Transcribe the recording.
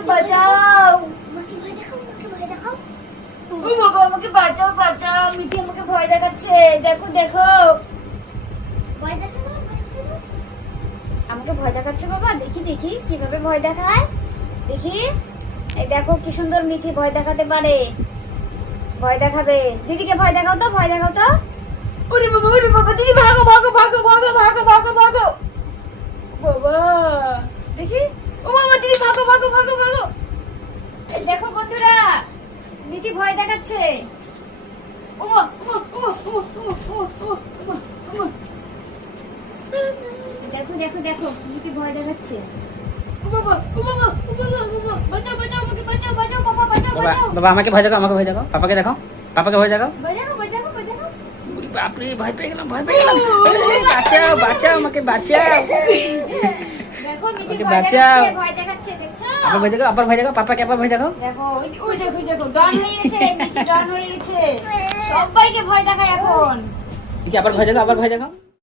আমাকে বাঁচাও। ও বাবা আমাকে বাঁচাও বাঁচাও, মিঠি আমাকে ভয় দেখাচ্ছে। দেখো দেখো আমাকে ভয় দেখাচ্ছে বাবা। দেখি দেখি কিভাবে ভয় দেখায়, দেখি। এই দেখো কি সুন্দর মিঠি ভয় দেখাতে পারে। ভয় দেখাবে। দিদিকে ভয় দেখাও তো, ভয় দেখাও তো। ওরে বাবা দিদি ভাগো ভাগো ভাগো ভাগো ভাগো ভাগো ভাগো বাবা। দেখি ও বাবা দিদি ভাগো ভাগো ভাগো ভাগো। এই দেখো বন্ধুরা মিঠি ভয় দেখাচ্ছে। ও মা ও ও ও ও ও ও। দেখো দেখো দেখো মিঠি ভয় দেখাচ্ছে। ও বাবা ও বাবা ও বাবা ও বাবা বাঁচাও বাঁচাও আমাকে বাঁচাও বাঁচাও বাবা বাঁচাও বাঁচাও। বাবা আমাকে ভয় দেখাও, আমাকে ভয় দেখাও, পাপাকে দেখাও, পাপাকে ভয় দেখাও। ভয় দেখাও ভয় দেখাও ভয় দেখাও। বাপরে ভয় পেয়ে গেলাম, ভয় পেয়ে গেলাম। বাঁচাও বাঁচাও আমাকে বাঁচাও। দেখো মিঠি আমাকে ভয় বাঁচাও। দেখাচ্ছে, ভয় দেখাচ্ছে দেখছো। আবার ভয় দেখাও, আবার ভয় দেখাও, পাপাকে আবার ভয় দেখাও। দেখো ওই দেখো দেখো ডন হয়ে গেছে, মিঠি ডন হয়ে গেছে। সবাইকে ভয় দেখায় এখন। আবার ভয় দেখাও, আবার ভয় দেখাও।